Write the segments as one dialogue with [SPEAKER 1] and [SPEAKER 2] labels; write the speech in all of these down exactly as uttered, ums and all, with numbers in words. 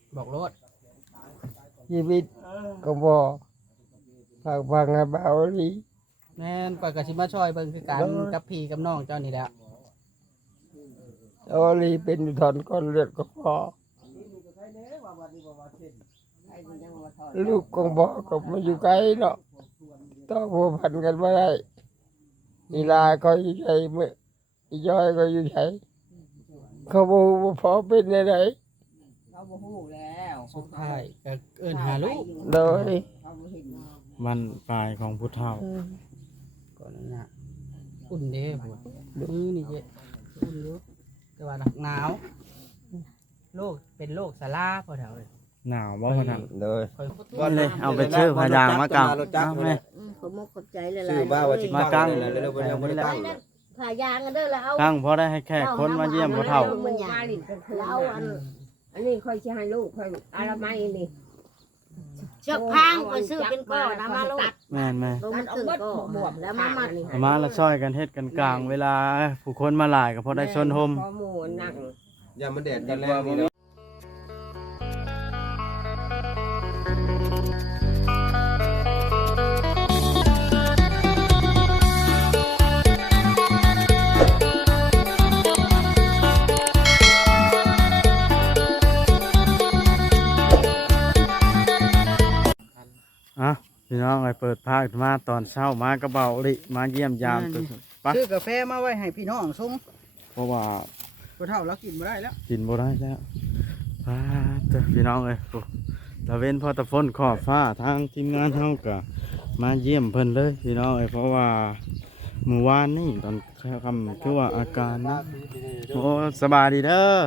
[SPEAKER 1] บอกรถ
[SPEAKER 2] ชีวิตก็บ่ฟังฟังให้เบาดี
[SPEAKER 1] แม่นปกติมาช่วยเบิ่งคือการกับพี่กับน้องเจ้านี่แหละ
[SPEAKER 2] โอลีเป็นถอนก้อนเลือดก็พอลูกของบ่ก็มาอยู่ไกลเนาะต้องพัวพันกันมาได้อีลาก็อยู่ใจเมื่ออีย้อยก็อยู่ใจเขาบ่บ่พอเป็นอะไร
[SPEAKER 3] เขาบ่ฮู้แล้ว
[SPEAKER 1] สุดท้ายก็เอิ้นหาลูก
[SPEAKER 2] โดย
[SPEAKER 3] เขาบ่เห็น
[SPEAKER 4] มันปลายของผู้เฒ่า
[SPEAKER 1] ก่อนนั้นน่ะอุ่นเด้บ่มือนี่เจ๊อุ่นอยู่แต่ว่าหนักหนาวโรคเป็นโรคซาร่าพอแถวเลย
[SPEAKER 4] หนาวบ่พะนัง
[SPEAKER 2] โดย
[SPEAKER 1] คอย
[SPEAKER 4] บ่เลยเอาไปชื่อพยางมากางเอาแม่
[SPEAKER 3] อืมขอมกขอบใจหลายๆ
[SPEAKER 5] ชื่อบ้าว่าสิ
[SPEAKER 4] มาตั้ง
[SPEAKER 5] แล้วเราบ่ได้บ่ได้ตั้ง
[SPEAKER 3] พายางกันเด้อแล้วเอา
[SPEAKER 4] ตั้งพอได้ให้แขกคนมาเยี่ยมผู้เฒ่า
[SPEAKER 3] มันยาลิ้นกันคือเอาอันอันนี้ค่อยสิให้ลูกค่อยอาละไม้นี่
[SPEAKER 6] เชือกพังไปซื้อเป็นก้อนเอามาลูก
[SPEAKER 4] แม่นแม่
[SPEAKER 3] ลงมันถึงก็บวมแล้วมามัด
[SPEAKER 4] เอามาแล้วช่วยกันเฮ็ดกันกลางเวลาผู้คนมาหลายก็พอได้ชนห่ม
[SPEAKER 3] พอหมู่นั่ง
[SPEAKER 5] อย่ามาแดดกันแล้วนี่เนาะ
[SPEAKER 4] อ่ะพี่น้องไปเปิดภาคมาตอนเช้ามากระเบาลิมาเยี่ยมยามตัวปะ
[SPEAKER 1] ซื้อกาแฟมาไว้ให้พี่น้องส่ง
[SPEAKER 4] เพราะว่า
[SPEAKER 1] ผู้เฒ่าเรากินบ่ได้แล้ว
[SPEAKER 4] กินบ่ได้แล้วพาเด้อพี่น้องเอ้ยโอ้ตะเว้นพอตะฝนขอบฟ้าทางทีมงานเฮาก็มาเยี่ยมเพิ่นเลยพี่น้องเอ้ยเพราะว่าเมื่อวานนี่ตอนค่ำๆคือว่าอาการนะโอ้สบายดีเด้อ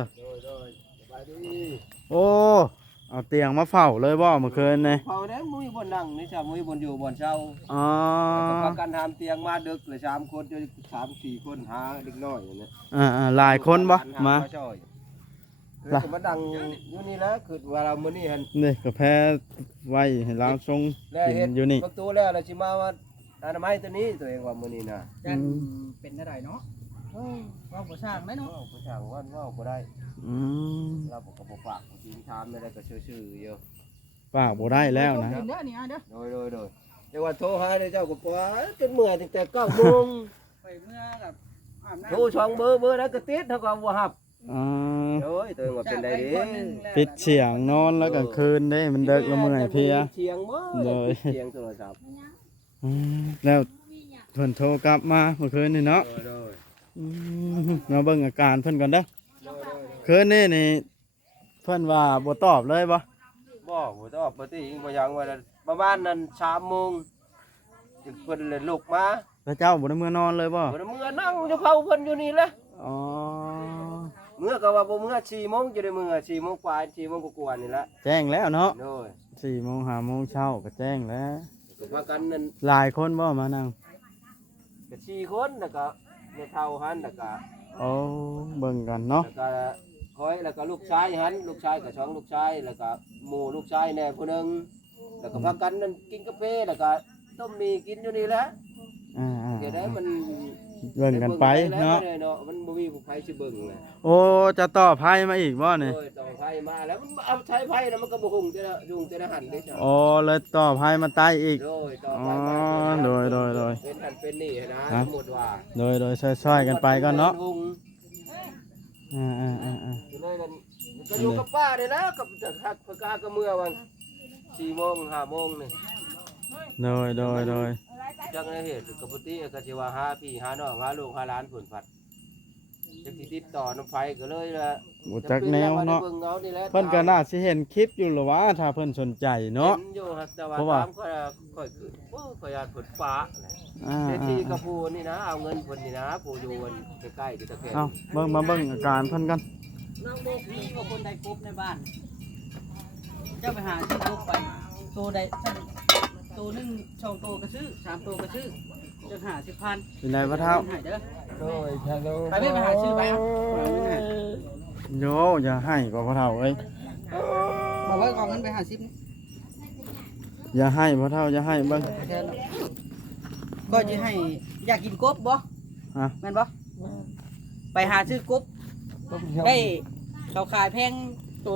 [SPEAKER 4] โอ้เอาเตียงมาเฝ้าเลยบ่เมื่อคืนนี่
[SPEAKER 5] เผาได้มุ้ยบ่นั่งนี่จ้ะมุ้ยบ่อยู่บ่เช้า
[SPEAKER 4] อ๋อ
[SPEAKER 5] ก็พากันทำเตียงมาดึกเลยสามคนจนสามสี่คนหาเด็กน้อยอย่างเงี้ย
[SPEAKER 4] อ่าๆหลายคนบ่มา
[SPEAKER 5] ช่วยคือก็มาดังอยู่นี่แหละคือว่าเรามื้อนี้หั่น
[SPEAKER 4] นี่กาแฟไว้ให้เราส่ง
[SPEAKER 5] แล้ว
[SPEAKER 4] กิน
[SPEAKER 5] เฮ็ด
[SPEAKER 4] อยู่นี่
[SPEAKER 5] ประตูแล้วแล้วสิมาว่าอนามัยตัวนี้ตัวเองว่ามื้อนี้น่ะ
[SPEAKER 1] ยันเป็นได้เนาะโอ้ว่าบ่สร้างไหมเนาะ
[SPEAKER 5] เว้าผู้ช่างว่าเว้าบ่ได้
[SPEAKER 4] อืม
[SPEAKER 5] เราบ่ก็บ่ฝากผู้ทีมถามได้ก็ซื่อๆอยู่
[SPEAKER 4] ปากบ่ได้แล้วนะ
[SPEAKER 1] เด้อนี่อ่ะเด้อ
[SPEAKER 5] โดยโดยโดยจังว่าโทรหาเด้อเจ้าก็ปว่าจนเมื่อยตั้งแต่เก้าโมง
[SPEAKER 1] ไปเมื่อกับอาบน้ำ
[SPEAKER 5] โทรช่องเบอร์เบอร์แล้วก็ติดเท่ากับบ่รับ
[SPEAKER 4] อ่า
[SPEAKER 5] โอ้ยตัวเองว่าเป็นได้เด้
[SPEAKER 4] ปิดเสียงนอนแล้วกลางคืนได้มันเด็กแล้วเมื่อยเพลีย
[SPEAKER 5] เสียงบ่
[SPEAKER 4] เลย
[SPEAKER 5] เสียงโทรศัพท์
[SPEAKER 4] อืมแล้วเพิ่นโทรกลับมาเมื่อคืนนี่เนาะ
[SPEAKER 5] โดยโดย
[SPEAKER 4] อืมเราเบิ่งอาการเพิ่นก่อนเด้อ
[SPEAKER 5] โดยโดย
[SPEAKER 4] คืนนี้นี่เพิ่นว่าบ่ตอบเลยบ่
[SPEAKER 5] บ่บ่ตอบปกติบ่หยังว่าประมาณนั้นสามโมงจึงเพิ่นเลยลุกมา
[SPEAKER 4] แล้วเจ้าบ่ได้มื้อนอนเลยบ่
[SPEAKER 5] บ่ได้เมื่อนั่งอยู่เผาเพิ่นอยู่นี่แหละ
[SPEAKER 4] อ๋อ
[SPEAKER 5] เมื่อก็ว่าบ่เมื่อสี่โมงจะได้เมื่อสี่โมงกว่าสี่โมงกว่าๆนี่แหละ
[SPEAKER 4] แจ้งแล้วเนาะ
[SPEAKER 5] โดย
[SPEAKER 4] สี่โมงห้าโมงเช้าก็แจ้งแล้ว
[SPEAKER 5] ก็พากันนั่น
[SPEAKER 4] หลายคนบ่มานั่ง
[SPEAKER 5] ก็สี่คนแล้วก็แม่เฒ่าหันแล้วก็
[SPEAKER 4] โอ้เบิ่งกันเนาะ
[SPEAKER 5] แล้วก็คอยแล้วก็ลูกชายหันลูกชายกับสองลูกชายแล้วก็หมู่ลูกชายแน่ผู้หนึงแล้วก็พากันนั่นกินกาแฟแล้วก็ต้มมีกินอยู่นี่แหละ
[SPEAKER 4] อ่า
[SPEAKER 5] เดี๋ยวได้มัน
[SPEAKER 4] ๆเบิ่งกันไปเนาะ
[SPEAKER 5] เนาะมันบ่มีผู้ใครสิเบิ่งเลย
[SPEAKER 4] โอ้จะต่อไพ่มาอีกบ่เนี่ย
[SPEAKER 5] โอ้ยต่อไผมาแล้วมันเอาใช้ไผแล้วมันก็บ่หุงแต่ละยุงแต่ละหันเด้จ้ะ
[SPEAKER 4] โอ้เลยต่อไพ่มาใต้อีก
[SPEAKER 5] โดยต่อ
[SPEAKER 4] อ๋
[SPEAKER 5] ไผ
[SPEAKER 4] อ
[SPEAKER 5] มา
[SPEAKER 4] โดยโดยโดย
[SPEAKER 5] เป็นหันเป็นนี่นะ
[SPEAKER 4] ฮะ
[SPEAKER 5] สมมุติว่า
[SPEAKER 4] โดยโดยช่วยๆกันไปก่อนเนาะ
[SPEAKER 5] หุง
[SPEAKER 4] อ่าอ่าอ่าอ่า
[SPEAKER 5] อยู่เลยนั่นก็อยู่กับป้านี่นะกับจะคักพกากับเมื่อวันสี่โมงห้าโมงนี่
[SPEAKER 4] โดยโดยโดย
[SPEAKER 5] จังได้เหตุกับปกติก็สิว่าหาพี่หาน้องหาลูกหาหลานผลผัดจักสิติดต่อน้ำไฟก็เลยละ
[SPEAKER 4] บ่จักแนวเนาะ
[SPEAKER 5] บิ่งเอานี่แหละ
[SPEAKER 4] เพิ่นก็น่าสิเห็นคลิปอยู่หรอวะถ้าเพิ่นสนใจเนาะ
[SPEAKER 5] ห็อยู่ครับแต่ว่า
[SPEAKER 4] เพราะว่า
[SPEAKER 5] ตามก็ค่อยขึ้นโอ้ค่อยอยากผลฟ้าแหละ
[SPEAKER 4] อ่า
[SPEAKER 5] เศรษฐี
[SPEAKER 4] อ่า
[SPEAKER 5] กับผู้นี่นะเอาเงินคนนี่นะผู้อยู่วันใกล้ๆที่ตะเกียบ
[SPEAKER 4] เอาเบิ่งมาเบิ่งอาการเพิ่นกัน
[SPEAKER 1] น้องโบกมีว่าคนใดกบในบ้าน เจ้าไปหาซื้อกบไปตัวใดตัวหนึ่งสองตัวก็ซื้อสามตัวก็ซื้อจะหาสิบพัน
[SPEAKER 4] เป็นไรบ่เท่า
[SPEAKER 1] ให้เด้อ
[SPEAKER 2] โดยฮัลโหล
[SPEAKER 1] ไปไม่ไปหาชื่อไปเอา
[SPEAKER 4] โยอย่าให้บ่พ่อเฒ่าเอ้ย
[SPEAKER 1] บอกว่าเอาเงินไปหาสิบนี่
[SPEAKER 4] อย่าให้พ่อเฒ่าอย่าให้เบิ่ง
[SPEAKER 1] แทนก็จะให้อยากกินกบบ่
[SPEAKER 4] ฮะ
[SPEAKER 1] แม่นบ่ไปหาซื้อกบได้เขาขายแพงตัวละ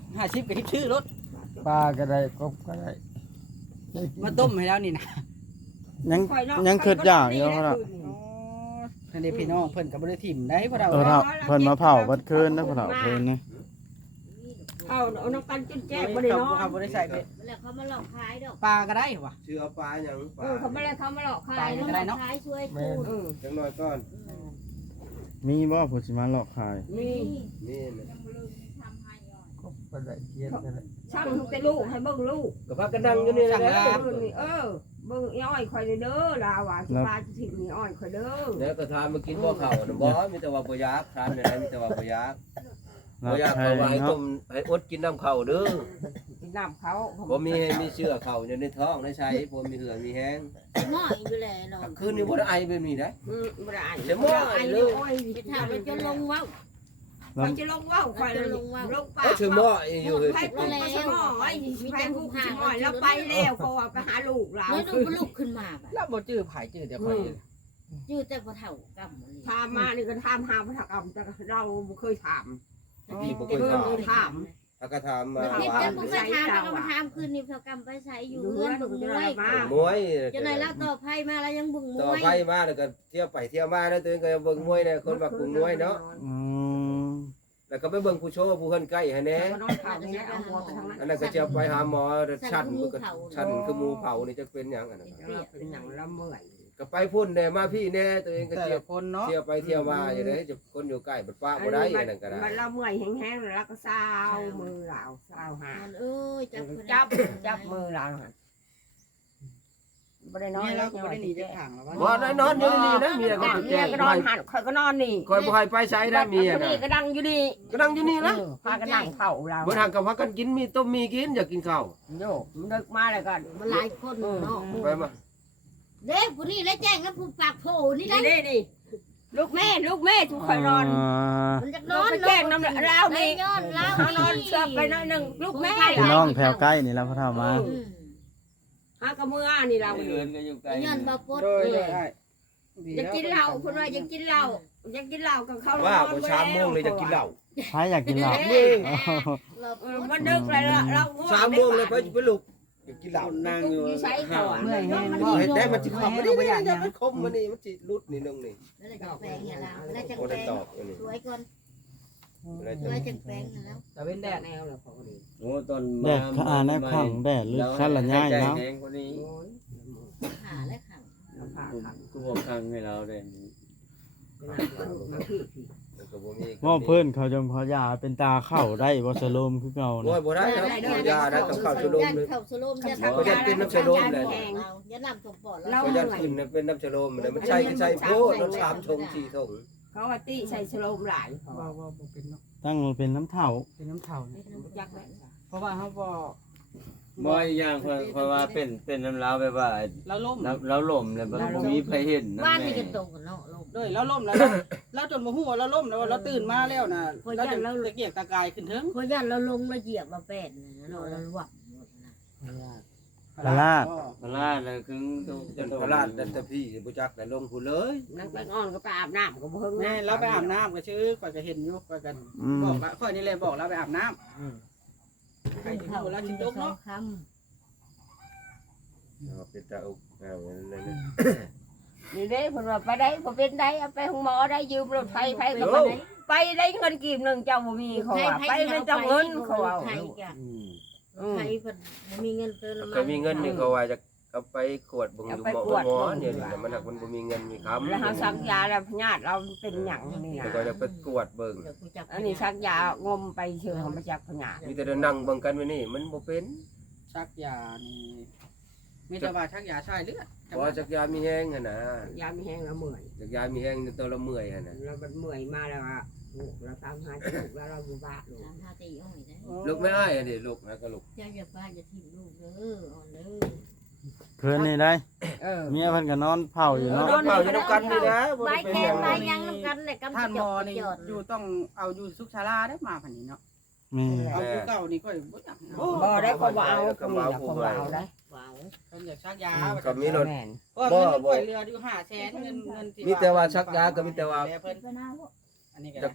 [SPEAKER 1] ห้าสิบกับทิพชื่อรถ
[SPEAKER 2] ปลาก็ได้กบก็ได้
[SPEAKER 1] มาต้มให้แล้วนี่นะ
[SPEAKER 4] ยังยังคิดยากอยู่พ่อเฒ่า
[SPEAKER 1] ท่านเด็พี่น้องเพิ่นกับบริถิ่มได้พวกเรา
[SPEAKER 4] เออเฒ่าเพิ่นมาเผาบัดคืนนะพ่อเฒ่าคืนนี่
[SPEAKER 3] เอาเอาน้ำกันจนแจ้ง
[SPEAKER 1] บ
[SPEAKER 3] บ่
[SPEAKER 1] ริ
[SPEAKER 3] ได้
[SPEAKER 1] เนาะ
[SPEAKER 3] เนาะ
[SPEAKER 1] บริใส่ไป
[SPEAKER 6] แล้วเขามาหลอกขายดอก
[SPEAKER 1] ปลาก็ได้วะ
[SPEAKER 5] เชื่อปลาหยังป
[SPEAKER 3] เอ
[SPEAKER 5] ลา
[SPEAKER 3] อเขาไม่ได้เขามาหลอกใคร
[SPEAKER 1] ไป
[SPEAKER 3] เนาะ
[SPEAKER 1] ได้เนาะ
[SPEAKER 6] ขายช่วยพูด
[SPEAKER 3] เออ
[SPEAKER 5] จังน้อยก่อน
[SPEAKER 4] มีบ่ผู้สิมาหลอกขาย
[SPEAKER 3] มี
[SPEAKER 5] นี่นะ
[SPEAKER 2] กบก็ได้เขียนก็ได้
[SPEAKER 3] ช่างแต่ลูกให้เบิ่งลูก
[SPEAKER 5] ก็พากันนั่งอยู่นี่แหละ
[SPEAKER 3] เออนี่เออเบิ่งอ้อยข่อยเด้อลาวาสิปลาสิถิ่นนี่อ้อยข่อยเด้อ
[SPEAKER 5] แล้วก็ทานมากินบ่เข้าน่ะบ่มีแต่ว่าบ่อยากทานได้มีแต่ว่าบ่อยาก
[SPEAKER 4] หลอ
[SPEAKER 5] บ่
[SPEAKER 4] ก
[SPEAKER 5] อยาก
[SPEAKER 4] ขาย
[SPEAKER 5] เอาไว้ให้ต้
[SPEAKER 4] เนาะ
[SPEAKER 5] มให้อดกินน้ำข้าวเด้อ
[SPEAKER 3] กินน้ำเขา
[SPEAKER 5] บ่มีให้มีเชื้อเข้าอยู่ในท้องในไส้บ่มีเหือมีแห้ง
[SPEAKER 6] หม้ออีกอยู่แหละนอน
[SPEAKER 5] คืนนี้บ่ได้ไอแบบนี้นะ
[SPEAKER 3] อืมบ่ได้
[SPEAKER 5] เดี๋ยวหม้อไอ้ลูก
[SPEAKER 3] อ้อย
[SPEAKER 6] ไปถามแล้วจะลงว้าว
[SPEAKER 3] ข่อยจะลงว่าวข่อยลงลงปลา
[SPEAKER 5] เอาชื่อหม้ออยู่เฮ้ย
[SPEAKER 3] ไปปุ๊บไปสมอไอ้ไปปุ๊บสมอแล้วไปแล้วเขาว่าไปหาลูกเรา
[SPEAKER 6] แล้วดูก็ลุกขึ้นมาแบบ
[SPEAKER 1] แล้วบ่จื้อไผ่จื้อแต่ไผ่
[SPEAKER 6] ยืดแต่พอเท่ากำมัน
[SPEAKER 3] ถามมานี่ก็ถามหาพระกรรมแต่เราบ่เคยถาม
[SPEAKER 5] พี่บ่เค
[SPEAKER 3] เอย อ
[SPEAKER 5] ถาม
[SPEAKER 3] ถาม
[SPEAKER 5] ถ้าก็ถามมา
[SPEAKER 6] เห็น
[SPEAKER 5] ว่า
[SPEAKER 6] กันบุกไปถามแล้วก็มาถามคืนนี้พอกำไปใส่อยู่เงื่อนบุกมวย
[SPEAKER 5] มวย
[SPEAKER 6] จนไหนแล้วต่อไพ่มาแล้วยังบุกม
[SPEAKER 5] ต่อ
[SPEAKER 6] วย
[SPEAKER 5] ไปมาแล้วก็เที่ยวไปเที่ยวมาแล้วตัวเองก็เบิ่งมวยเนี่ยคนมักเบิ่งมวยเนาะ
[SPEAKER 4] อืม
[SPEAKER 5] แล้วก็ไปเบิ่งผู้โชว์ผู้เพิ่นใกล้ให้แน่
[SPEAKER 3] นอนข่าวนี่เอาหัวไปทางนั้น
[SPEAKER 5] อันนั้นก็จะไปหาหมอชันมันก็ชันคือหมูเผานี่จะเป็นหยังอันนั้น
[SPEAKER 3] เป็นอย่างละเมื่อย
[SPEAKER 5] ก็ไปพุ่นแน่มาพี่แน่ตัวเองก็
[SPEAKER 1] แต่
[SPEAKER 5] เที่ยว
[SPEAKER 1] ละคนเนาะ
[SPEAKER 5] เที่ยวไปเที่ยวมาอยู่เด้จะคนอยู่ใกล้บัดป้าบ่ได้อันนั้นก็ได้
[SPEAKER 3] มันละเมื่อยแห้งๆแล้วก็ซาวมือเราซาวหา
[SPEAKER 6] มันเอ้ยจับ
[SPEAKER 3] จับจับมือเราบ่ได้นอน
[SPEAKER 1] เนี่ย
[SPEAKER 3] แล้
[SPEAKER 1] เรา
[SPEAKER 3] ว
[SPEAKER 1] ก็บ่ได้หนีจากทางแล้ว
[SPEAKER 5] บ่ได้นอนอยู่นี่นะเมียก็
[SPEAKER 3] ก็
[SPEAKER 5] แจ้
[SPEAKER 3] แจ้
[SPEAKER 5] ง
[SPEAKER 3] ก็นอนหันข่อยก็นอนนี่
[SPEAKER 5] คอยบ่ให้ไปใช้ได้เมีย
[SPEAKER 3] นี่
[SPEAKER 5] น่ะ
[SPEAKER 3] ก็ดังอยู่ดี
[SPEAKER 5] ก็นั่งอยู่นี่ละ
[SPEAKER 3] พากันนั่งเข่าเรา
[SPEAKER 5] บ่ทางกับพากันกินมีต้มมีกินอยากกินข้าว
[SPEAKER 3] โยกมันดึกมาแล้วก็
[SPEAKER 6] มันหลายคนเนาะ
[SPEAKER 5] ไปมา
[SPEAKER 6] เด็กผู้นี้แล้วแจ้งแล้วผู้ปากโผล่นี่ได้
[SPEAKER 3] นี่นี่ลูกแม่ลูกแม่ทุกคนนอน
[SPEAKER 6] มันจะ
[SPEAKER 3] น
[SPEAKER 6] น
[SPEAKER 3] อ
[SPEAKER 6] อน น
[SPEAKER 3] แจ้งน้ำเรา
[SPEAKER 6] นี่
[SPEAKER 3] นี่
[SPEAKER 6] ย้อนแล้ว
[SPEAKER 3] เขานอนเชือกไปหน่อยหนึ่งลูกแม่
[SPEAKER 4] พี่น้องแถวใกล้นี่แหล้วพ่อเฒ่ามา
[SPEAKER 3] ฮะกระมือนี่เรา
[SPEAKER 5] เงินก็อยู่ไกล
[SPEAKER 6] ย้อนบ่ปด
[SPEAKER 1] โดยได้
[SPEAKER 3] อยากกินเหล้าคนว่าอยากกินเหล้าอยากกินเหล้ากับเขา
[SPEAKER 5] ว่าบ่ชามโมงเลยจะกินเหล้า
[SPEAKER 4] ใครอยากกินเหล้า
[SPEAKER 3] มันดึกเลยเรา
[SPEAKER 5] สามโมงเลยไปไปลุกอยากกินเหล้านั่งอยู่
[SPEAKER 3] ใช้เขา
[SPEAKER 1] เมื่อยแห้ง
[SPEAKER 5] บ่เห็นแต่มันสิเข้ามานี่นี่จะมันคมมานี่มันสิรุดนี่นึงนี่
[SPEAKER 6] แล้วจะแปลงอย่างแล้วแล้วจะ
[SPEAKER 5] บ่
[SPEAKER 6] แปล
[SPEAKER 5] ได้
[SPEAKER 6] ง
[SPEAKER 5] ตอบอันนี้
[SPEAKER 6] สวยก่อน
[SPEAKER 5] แล้ว
[SPEAKER 6] ส
[SPEAKER 5] จะ
[SPEAKER 6] วยจะแปลงแล้ว
[SPEAKER 1] แต่เว้นแดด
[SPEAKER 3] แนวเลยเขาดี
[SPEAKER 7] โอ้ตอน
[SPEAKER 4] แดดข้าในขังแดดหรือคันละง่ายเนาะ
[SPEAKER 7] แดงกว่านี้
[SPEAKER 6] ขาและขัง
[SPEAKER 3] ผ่า
[SPEAKER 7] ผม
[SPEAKER 3] ขัง
[SPEAKER 7] กูบอกครั้งให้เราได้
[SPEAKER 3] มันพี่พี่
[SPEAKER 5] มันก็บ่มี
[SPEAKER 4] ว่าเพิ่นเขาจงเขายาเป็นตาเข้าได้บ่สโลมคือเก่า
[SPEAKER 5] โอ้
[SPEAKER 4] นะ
[SPEAKER 5] ยบ่ได้นะยานะกับข้าวชะลมเลย
[SPEAKER 6] เข้าสโลมจะ
[SPEAKER 5] ก็จะเป็นน้ำชะลมเลย
[SPEAKER 6] เราอย่านำส่งปอดเรา
[SPEAKER 5] ก็จะขึ้นเป็นน้ำชะลมเลยมันใช่ก็ใช่โพดรถสามชงสี่ถง
[SPEAKER 3] เขาว่าตีใส่สโลมหลาย
[SPEAKER 1] ว่าว่าบ่เป็นเนาะ
[SPEAKER 4] ตั้งเป็นน้ำเท่า
[SPEAKER 1] เป็นน้ำเท่าเนี่ย
[SPEAKER 3] ยักษ์
[SPEAKER 1] เพราะว่าเขาบ่
[SPEAKER 7] บ่อีกอย่างเพราะเพราะว่าเป็นเป็นน้ำลาวแบบว่า
[SPEAKER 1] เราล่ม
[SPEAKER 7] น้ำเราล่มแล้วบ่มีไผเห็น
[SPEAKER 6] บ้าน
[SPEAKER 7] น้ำ
[SPEAKER 6] นี่
[SPEAKER 7] แม่
[SPEAKER 6] ก็ตรงกันเนาะลง
[SPEAKER 1] ด้วยเราล่มแล้วเราจนบ่ฮู้ว่าเราล่มแล้วเราตื่นมาแล้วน่ะเราจะตะเกียกตะกายขึ้นเถิง
[SPEAKER 6] เพราะยันเราลงเราเหยียบมาแปดเนาะเราหวัง
[SPEAKER 4] พลาด
[SPEAKER 7] พลาดเลยคือ
[SPEAKER 5] จนพลาดดันตะพี่บ่จักได้ลงผู้เลย
[SPEAKER 3] นักไปอ่อนก็ไปอาบน้ำก็เพิ่ง
[SPEAKER 1] แม่เราไปอาบน้ำก็ชื่อข่อยก็เห็นอยู่ข่อยก็
[SPEAKER 4] อืม
[SPEAKER 1] บอกละข่อยนี่แหละบอกเราไปอาบน้ำใคร
[SPEAKER 6] ขึ้น
[SPEAKER 1] ถึง
[SPEAKER 6] เขา
[SPEAKER 1] เวลา
[SPEAKER 6] ขึ้
[SPEAKER 1] จิ
[SPEAKER 6] น
[SPEAKER 1] ต
[SPEAKER 6] ต
[SPEAKER 1] ก
[SPEAKER 6] กเนาะ
[SPEAKER 1] เนาะ
[SPEAKER 6] ค
[SPEAKER 5] เป็นตาอุกเอานั่น
[SPEAKER 3] นี่เด้คนว่าไปได้ผมเป็นได้ไปห้องหมอได้ยืมรถไฟไปก็ไปได้ไปได้เงินกีบหนึ่งเจ้าบ่มีเขาว่าไปเป็นเจ้าเงินเขาว่า
[SPEAKER 6] ไทยจ้ะไทยเพิ่นมีเงินเติมน้ำมัน
[SPEAKER 5] ก็มีเงินนี่ก็ว่าจะเอาไปกวดบ่งอยู่หมอหมอเนี่ยมันมันบ่มีเงินมีค้ำ
[SPEAKER 3] แล้วเขาสักยาแล้วญาติเราเป็นหยังนี่
[SPEAKER 5] แล้ว
[SPEAKER 3] นะ
[SPEAKER 5] ก็จะไปกวดเบิ่ง
[SPEAKER 6] เดี๋ยวกูจับ
[SPEAKER 3] อันนี้สักยางมไปเชื่อเขามาจากพญา
[SPEAKER 5] มีแต่นั่งเบิ่งกันไว้นี่มันบ่เป็น
[SPEAKER 1] ชักยานี่มีแต่ว่าชักยาชายเลือด
[SPEAKER 5] บ่จักยามีแห้งหั่นน่ะ
[SPEAKER 3] ยามีแห้งแล้วเมื่อย
[SPEAKER 5] จักยามีแห้งตัวละเมื่อยหั่นน่ะ
[SPEAKER 3] เราเมื่อยมาแล้วอ่ะเราตามหาลูกแล้วเราอยู่บ้านลูก
[SPEAKER 6] ตามท่าตีอ้อยได้
[SPEAKER 5] ลูกไม่อ้ายอันนี้ลูกนะก็ลูก
[SPEAKER 6] เจ้าอย่าป้าอย่าทิ้งลูกเด้ออ่อนเด้อ
[SPEAKER 4] เพิ่นนี่ได้
[SPEAKER 3] เออ
[SPEAKER 4] เมียเพิ่นก็นอนเผาอยู่
[SPEAKER 5] เออ
[SPEAKER 4] เนาะ
[SPEAKER 5] นอนเผาอยู่นํกันนี่นะบ่
[SPEAKER 6] ใบ
[SPEAKER 5] ได้เป็น
[SPEAKER 6] แท
[SPEAKER 5] ห
[SPEAKER 6] น
[SPEAKER 5] ยัง
[SPEAKER 6] ใบยังน้ำกันเลยกำ
[SPEAKER 1] ท่านหมอนี่
[SPEAKER 6] จอด
[SPEAKER 1] อยู่ต้องเอาอยู่สุขศาลาได้มาพันนี้เนาะ
[SPEAKER 4] แม่
[SPEAKER 1] เอาอยู่เก่านี่ก็บ่อยากเอา
[SPEAKER 3] บ่ได้เขาบ่เอาเขามีเขาบ่เอาได้
[SPEAKER 6] ว้าว
[SPEAKER 1] เพิ่นอยากชักยา
[SPEAKER 5] ก็มีรถ
[SPEAKER 3] แม่น
[SPEAKER 1] เพราะเงินป่วยเรืออยู่ห้าแสนเงินเงินที่
[SPEAKER 5] มีแต่ว่าชักยาก็มีแต่ว่า
[SPEAKER 1] เพิ่นอันนี้ก็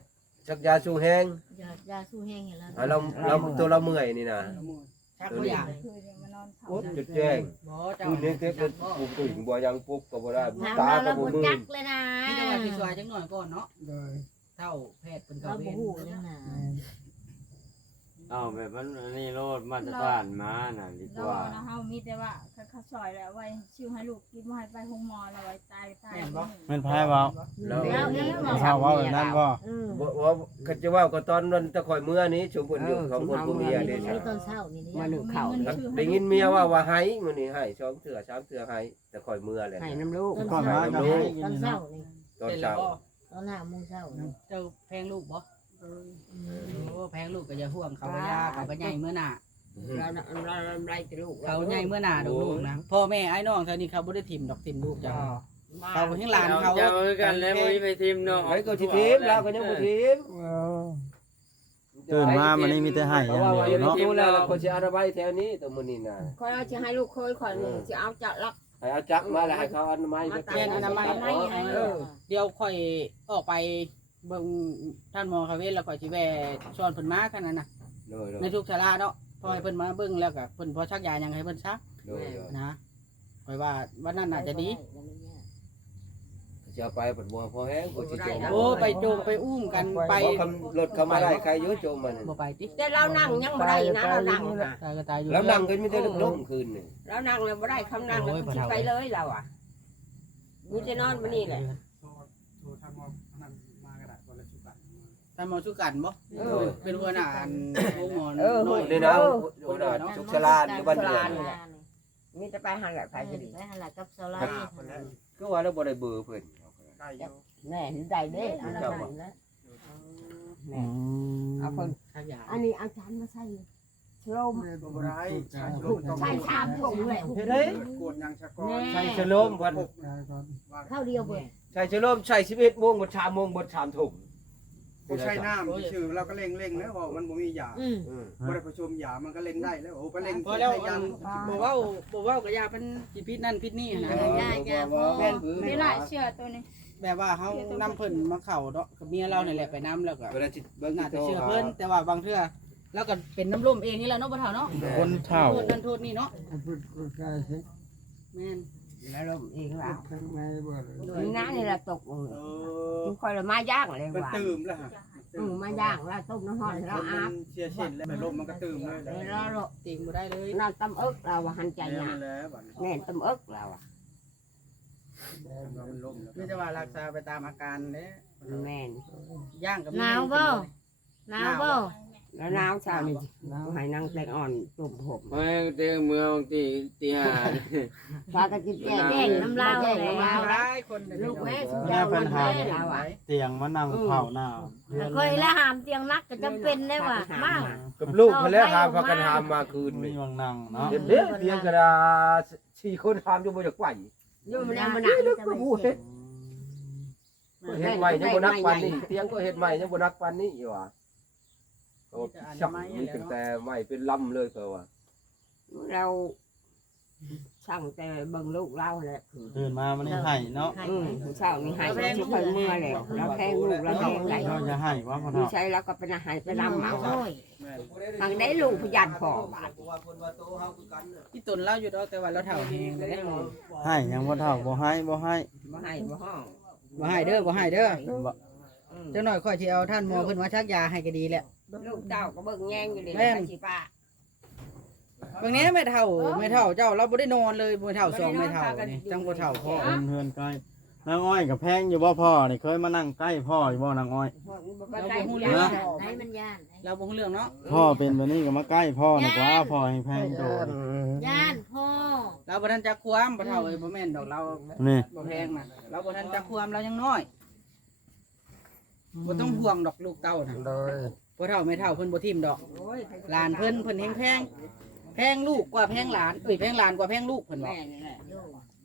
[SPEAKER 5] ชักยาสู้แห้ง
[SPEAKER 6] ยายาสู้แห้งอย่างแล้ว
[SPEAKER 5] อ่ะเราเราตัวเราเมื่อยนี่นะ
[SPEAKER 1] ชักบ่อยาก
[SPEAKER 5] โอ๊ยจุดแจ้ง
[SPEAKER 1] บ่เจ้า
[SPEAKER 5] คือเด็กๆเป็นปุ่มตุ่มบ่ยังปุ๊บก็บ่ได้
[SPEAKER 6] ถาม
[SPEAKER 5] ตา
[SPEAKER 6] เรา
[SPEAKER 5] ก็
[SPEAKER 6] เรา
[SPEAKER 5] บ่
[SPEAKER 6] บ่
[SPEAKER 5] มื
[SPEAKER 6] จั
[SPEAKER 5] ด
[SPEAKER 6] กเลยนะ
[SPEAKER 1] ที่จะว่าสิช่วยจังหน่อยก่อนเนาะ
[SPEAKER 2] โดย
[SPEAKER 1] เท่าแพทย์เป็น
[SPEAKER 6] เรา
[SPEAKER 1] เขาเว
[SPEAKER 6] บ่
[SPEAKER 1] ร
[SPEAKER 6] ฮู้ยังน่ะ
[SPEAKER 7] เอาแบบมันอันนี่โลดมาตรฐานมาน่ะดีก
[SPEAKER 8] เรา
[SPEAKER 7] ว่า
[SPEAKER 8] เนาะเฮามีแต่ว่าเขาซอยแล้วไว้ชิวให้ลูกกินบ่ให้ไปห้องหมอแล้วไว้ตายตาย
[SPEAKER 4] แม่นไผเว้า
[SPEAKER 5] แล้ว
[SPEAKER 6] แล้วเอง
[SPEAKER 4] เฮาเว้าแบบนั้นบ่
[SPEAKER 6] เออ
[SPEAKER 5] บ่ว่าคันจะว่าก็ตอนนั้นตะข่อยเมื่อนี้ชุมเพิ่นอยู่ของคนผู้เมียเด้
[SPEAKER 6] มี
[SPEAKER 5] จ้ะ
[SPEAKER 6] ตอนเช้านี่
[SPEAKER 3] มา
[SPEAKER 6] นี่
[SPEAKER 3] หนึ่งเข่า
[SPEAKER 5] ได้ยินเมียว่าว่าให้มื้อนี้ให้สองเทื่อสามเทื่อให้แต่ข่อยเมื่อแหละ
[SPEAKER 3] ให้น้ำลูก
[SPEAKER 6] ตอน
[SPEAKER 4] ก่อน
[SPEAKER 6] เช้า
[SPEAKER 4] มาก็ให้กิ
[SPEAKER 6] ตอน
[SPEAKER 4] น
[SPEAKER 6] เช้า
[SPEAKER 4] เนาะ
[SPEAKER 6] นี่
[SPEAKER 5] ตอน
[SPEAKER 1] เป็น
[SPEAKER 5] เช้า
[SPEAKER 1] แล้วบ่
[SPEAKER 6] ตอนห้าโมงเช้านี่
[SPEAKER 1] เจ้าแพงลูกบ่โอ้แพงลูกก็อย่าห่วงเขาบ่ยาเขาบ่ใหญ่เมื่อหน้า
[SPEAKER 3] เราเราเราไล่ลูก
[SPEAKER 1] เขาใหญ่เมื่อหน้าดอกลูกนะพ่อแม่ไอ้น้องเท่านี้เขาบ่ได้ทิ่มดอกทิ่มลูกจ้ะเขาเพิ่งหลานเขา
[SPEAKER 7] เจ้าคือกันแล้วบ่มีไปทีมเนาะ
[SPEAKER 5] ไผก็สิทีมแล้วก็ยังบ่ทีม
[SPEAKER 4] ตื่นมามันนี่มีแต่ให้อ
[SPEAKER 5] เพราะ
[SPEAKER 4] ย่าง
[SPEAKER 5] ว่า
[SPEAKER 4] เดียว
[SPEAKER 5] ว่า
[SPEAKER 4] เนาะ
[SPEAKER 5] อยู่แล้วคนสิอนามัยแถวนี้ตัวมื้อนี้น่ะ
[SPEAKER 3] คอยเอาจะให้ลูกคอยคอยนี่จะเอาจะรับ
[SPEAKER 5] ให้เอาจักมาแล้วให้เขาอนามัยไป
[SPEAKER 1] เรียนอนามัย
[SPEAKER 5] เนาะ
[SPEAKER 1] เออเดี๋ยวค่อยออกไปเบิ่งท่านหมอเขาเวรแล้วค่อยสิแวะชวนเพิ่นมาคั่นนั้นน่ะ
[SPEAKER 5] โดย
[SPEAKER 1] ในทุกศาลาเนาะพอให้เพิ่นมาเบิ่งแล้วก็เพิ่นพอชักยาหยังให้เพิ่นซัก
[SPEAKER 5] ๆโดย
[SPEAKER 1] นะค่อยว่าวันนั้นน่าจะดี
[SPEAKER 5] จะเอาไปเพิ่นบ่พอแห้งก็สิจม
[SPEAKER 1] โอ้ไปโจมไปอุ้มกันไป
[SPEAKER 5] บ่คำรถเข้ามาได้ใครอยู่โจมมัน
[SPEAKER 1] บ่ไปติ
[SPEAKER 3] แต่เรานั่งยังบ่ได้นะเรานั่งนะ
[SPEAKER 1] ตายก็ตายอยู่
[SPEAKER 5] แล้วนั่งกันมีแต่ล้มคืนนี่
[SPEAKER 3] เรานั่งแล้วบ่ได้คำนั่งแล้วสิไปเลยเราอ่ะมีแต่นอนบ่นี่แหละ
[SPEAKER 1] ท่านหมอสุกันบ่เป็นหัวหน้าอันโรงหมอ
[SPEAKER 3] เออ
[SPEAKER 1] น้อย
[SPEAKER 5] นี่นะโอ้น่ะสุขสลานอยู่บ้านเดียว
[SPEAKER 3] มีแต่ไปหันแหละไปจะดี
[SPEAKER 6] ไปหันหลังกับโซล่า
[SPEAKER 5] ก็ว่าแล้วบ่ได้เบอร์เพิ่น
[SPEAKER 3] แน่เห็นใจเด้เอาละไปนะ
[SPEAKER 4] อืม
[SPEAKER 3] เอาคน
[SPEAKER 1] ชักยา
[SPEAKER 3] อันนี้เอาจานมาใส่ชโลมใส่ชามถุงเลย
[SPEAKER 5] เฮ็ดได้ ใส่ชะโลมเพิ่น
[SPEAKER 6] ข้าวเดียวเบิด
[SPEAKER 5] ใส่ชะโลมใส่สิบเอ็ดโมงบ่ชามโมงบ่ชามทุ่ม
[SPEAKER 9] บ่ใช่น้ำชื่อเราก็เล่งๆแล้วว่ามันบ่มียา
[SPEAKER 6] อืม
[SPEAKER 5] อืม
[SPEAKER 9] บ่ได้ประชุมยามันก็เล่งได้แล้วโอ้ไปเล่ง
[SPEAKER 1] พอแล้ว
[SPEAKER 9] ยั
[SPEAKER 1] อั
[SPEAKER 9] ง
[SPEAKER 1] นบ่เว้าบ่เว้าก็อย่าเพิ่นสิพิษนั่นพิษนี่นะ
[SPEAKER 6] ยายาพ่อ
[SPEAKER 8] มีหลายเชื่อตัวนี้
[SPEAKER 1] แบบว่าเฮานำเพิ่นมาเข้าเนาะกับเมียเรานี่แหละไปนํแล้วก็
[SPEAKER 5] เวลาสิเบิ่ง
[SPEAKER 1] น่า
[SPEAKER 5] ที่
[SPEAKER 1] จะ
[SPEAKER 5] โต
[SPEAKER 1] เชื่อ
[SPEAKER 5] หา
[SPEAKER 1] เพิ่นแต่ว่าบางเทื่อแล้วก็เป็นน้ำร่มเองนี่แหละเนาะบ่เฒ่าเนาะ
[SPEAKER 4] คนเฒ่า
[SPEAKER 1] โทษนั่นโทษนี่เนาะ
[SPEAKER 2] พูดพูดได้สิ
[SPEAKER 1] แม่น
[SPEAKER 3] แล้วลมเองแล้ว
[SPEAKER 2] ข้างในบ่เลย
[SPEAKER 3] นี่นะนี่ละตกลง
[SPEAKER 9] เออ
[SPEAKER 3] คอยละมาย่างเลย
[SPEAKER 9] มัน
[SPEAKER 3] ว่า
[SPEAKER 9] ตื่มแล้วฮะ
[SPEAKER 3] อืมมาย่างแล้วต้มน้ำร้อนแล้วอาบ
[SPEAKER 9] เสียเช่นแล้วลมมันก็ตื่มเลย
[SPEAKER 3] เออแล้วเรา
[SPEAKER 1] ติงบ่ได้เลย
[SPEAKER 3] เราตำเอิกเราว่าหันใจ
[SPEAKER 9] ใจ
[SPEAKER 3] หนัก
[SPEAKER 9] แล้วบัดนี้
[SPEAKER 3] แน่ตำเอิกเราอ่ะ
[SPEAKER 9] มันลมแล้ว
[SPEAKER 1] มีแต่ว่ารักษาไปตามอาการเด้
[SPEAKER 3] แม่น
[SPEAKER 1] ย่างกับ
[SPEAKER 6] หนาวบ่หนาวบ่
[SPEAKER 3] แล้วน้ำชานี่ให้นางแต่งอ่อนตุ่มผม
[SPEAKER 7] ไม่เต็งเมืองตีตีหา
[SPEAKER 3] พากันกินแก่
[SPEAKER 6] แจ้งน้ำลาว
[SPEAKER 3] แจ้ง
[SPEAKER 6] เลย
[SPEAKER 3] น้ำ
[SPEAKER 1] ลา
[SPEAKER 3] ลาว ว
[SPEAKER 1] ร้ายคน
[SPEAKER 3] ลูกแม่
[SPEAKER 1] เ
[SPEAKER 3] สุดยอดมันแม่เราอ่ะ
[SPEAKER 4] เตียงมานั่งเผาหน้าเพื่อน
[SPEAKER 6] เคยละหามเตียงนักก็จำเป็นได้ว่ามาก
[SPEAKER 5] กับลูกเพิ่นแล้วหามพากันหามมาคืน
[SPEAKER 4] มี
[SPEAKER 5] นี่
[SPEAKER 4] วังนั่งเนาะ
[SPEAKER 5] เฮ็ดเด้เตียงกระดาสี่คนหามอยู่บ่จักไหว
[SPEAKER 3] อยู่มันยังมันหนัก
[SPEAKER 5] ก็บ่เฮ็ดเฮ็ดใหม่ยังบ่นักปานนี้เตียงก็เฮ็ดใหม่ยังบ่นักปานนี้อยู่ว่าโอ้ชักมีตั้งแต่ใหม่เป็นลำเลยก็ว่า
[SPEAKER 3] เราสั่งแต่เบิ่งลูกเราแหละ
[SPEAKER 4] ตื่นมามันนี่ให้เนาะ
[SPEAKER 3] อืมเช้านี่ให้ทุกคนเมื่อแล้วเราแพงลูกเราแพงไหล
[SPEAKER 4] เราจะให้ว่าพ่อ
[SPEAKER 3] มี
[SPEAKER 4] เฒ่า
[SPEAKER 3] ใช้แล้วก็เป็นอาหารไปนำเอา
[SPEAKER 6] โอ้ย
[SPEAKER 3] ทางได้ลูกพยันพอบาท
[SPEAKER 1] ที่ตนเล่าอยู่ดอกแต่ว่าเราเฒ่าแฮงเด้
[SPEAKER 4] ให้ยังพ่อเฒ่าบ่ให้บ่ให้
[SPEAKER 3] บ่ให้บ่ห้อง
[SPEAKER 1] บ่ให้เด้อบ่ให้เด้อ
[SPEAKER 4] บ่
[SPEAKER 3] อืม
[SPEAKER 1] จังหน่อยค่อยสิเอาท่านหมอเพิ่นมาชักยาให้ก็ดีแหละ
[SPEAKER 3] ลูกเต้าก็เบิ่งแย่งอยู่เลย
[SPEAKER 1] แม่น
[SPEAKER 3] ไปสิป้า
[SPEAKER 1] บางนี้ไม่เฒ่าไม่เฒ่าเจ้าเราบ่ได้นอนเลยบ่เฒ่าสองไม่เฒ่านี่จังบ่เฒ่าพ่อ
[SPEAKER 4] เพื่อนเพื่อนใกล้นางอ้อยกับแพงอยู่บ่พ่อนี่เคยมานั่งใกล้พ่ออยู่บ่นางอ้อย
[SPEAKER 3] บ่ได้
[SPEAKER 1] เราบ่ฮู้
[SPEAKER 3] ยา
[SPEAKER 1] เรื่อง
[SPEAKER 6] ไหนมันย่าน
[SPEAKER 1] เราบ่รู้เรื่องเนาะ
[SPEAKER 4] พ่อเป็นแบบนี้ก็มาใกล้พ่อนี่กว่าพ่อให้แพงโต
[SPEAKER 6] ย่านพ่อ
[SPEAKER 1] เราบ่ทันจักความบ่เฒ่าเอ้ยบ่แม่นดอกเรา
[SPEAKER 4] นี่
[SPEAKER 1] บ่แพงน่ะเราบ่ทันจักความเรายังน้อยบ่ต้องห่วงดอกลูกเต้าน่ะ
[SPEAKER 2] โดย
[SPEAKER 1] บ่เฒ่าไม่เฒ่าเพิ่นบ่ทิ่มดอกหลานเพิ่นเพิ่นแฮงแพงแพงลูกกว่าแพงหลานเอ้ยแพงหลานกว่าแพงลูกเพิ่นว่า
[SPEAKER 3] แม่นี่แหละ
[SPEAKER 6] โย่